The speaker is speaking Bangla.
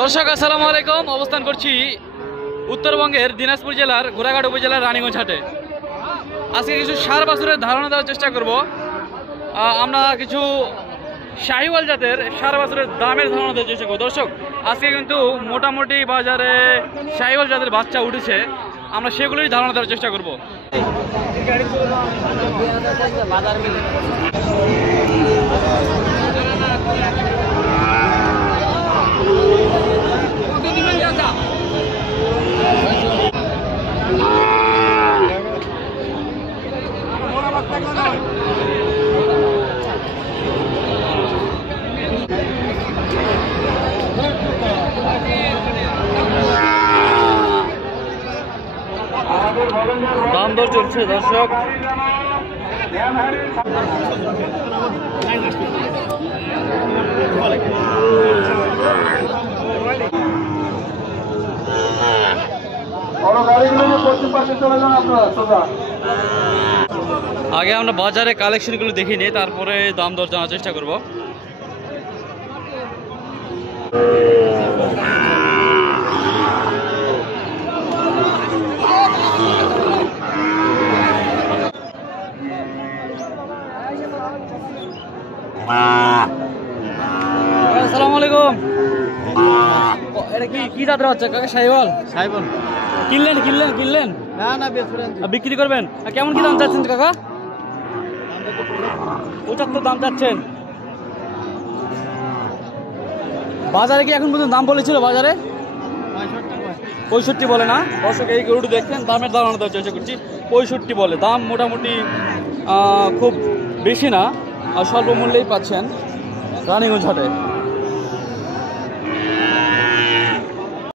দর্শক আসসালামু আলাইকুম। অবস্থান করছি উত্তরবঙ্গের দিনাজপুর জেলার ঘোড়াঘাট উপজেলার রানীগঞ্জ হাটে। আজকে কিছু ষাঁড় বাছুরের ধারণা দেওয়ার চেষ্টা করব। আমরা কিছু শাহিওয়াল জাতের ষাঁড় বাছুরের দামের ধারণা দেওয়ার চেষ্টা করব। দর্শক আজকে কিন্তু মোটামুটি বাজারে শাহিওয়াল জাতের বাচ্চা উঠেছে, আমরা সেগুলোই ধারণা দেওয়ার চেষ্টা করব। দাম দর চলছে দর্শক। আগে আমরা বাজারে কালেকশনগুলো দেখে নিই, তারপরে দাম দর জানার চেষ্টা করব। আসসালামু আলাইকুম। এটা কি জাতের বাচ্চা কাকা? শাহিওয়াল। সাইবল কিনলেন? না বেচবেন, বিক্রি করবেন? কেমন কি দাম চাচ্ছেন কাকা? 75 দাম চাচ্ছেন। বাজারে কি এখন পর্যন্ত দাম বলেছিল? বাজারে 65 বলে না দর্শক। এই গরুটি দেখছেন, দামের ধারণা দেওয়ার চেষ্টা করছি। 65 বলে দাম, মোটামুটি খুব বেশি না, আর স্বল্প মূল্যেই পাচ্ছেন রানীগঞ্জ হাটে।